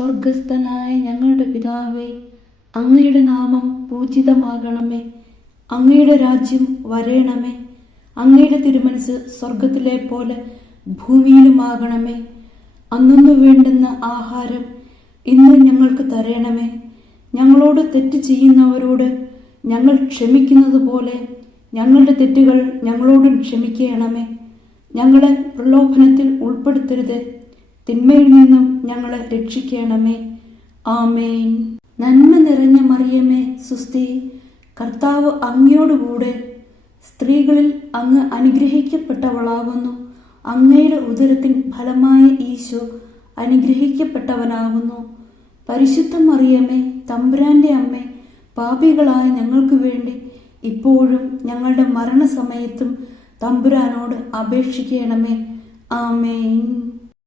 സ്വർഗസ്ഥനായ ഞങ്ങളുടെ പിതാവേ, അങ്ങയുടെ നാമം പൂജിതമാകണമേ. അങ്ങയുടെ രാജ്യം വരേണമേ. അങ്ങയുടെ തിരുമനസ് സ്വർഗത്തിലെ പോലെ ഭൂമിയിലുമാകണമേ. അന്നു വേണ്ടുന്ന ആഹാരം ഇന്ന് ഞങ്ങൾക്ക് തരണമേ. ഞങ്ങളോട് തെറ്റ് ചെയ്യുന്നവരോട് ഞങ്ങൾ ക്ഷമിക്കുന്നത് പോലെ ഞങ്ങളുടെ തെറ്റുകൾ ഞങ്ങളോടും ക്ഷമിക്കണമേ. ഞങ്ങളെ പ്രലോഭനത്തിൽ ഉൾപ്പെടുത്തരുത്, തിന്മയിൽ നിന്നും ഞങ്ങളെ രക്ഷിക്കണമേ. ആമേൻ. നന്മ നിറഞ്ഞ മറിയമേ, സുസ്തി, കർത്താവ് അങ്ങയോടുകൂടെ സ്ത്രീകളിൽ അങ്ങ് അനുഗ്രഹിക്കപ്പെട്ടവളാകുന്നു. അങ്ങയുടെ ഉദരത്തിൻ ഫലമായ ഈശോ അനുഗ്രഹിക്കപ്പെട്ടവനാകുന്നു. പരിശുദ്ധ മറിയമേ, തമ്പുരാന്റെ അമ്മേ, പാപികളായ ഞങ്ങൾക്ക് വേണ്ടി ഇപ്പോഴും ഞങ്ങളുടെ മരണസമയത്തും തമ്പുരാനോട് അപേക്ഷിക്കണമേ. ആമേൻ.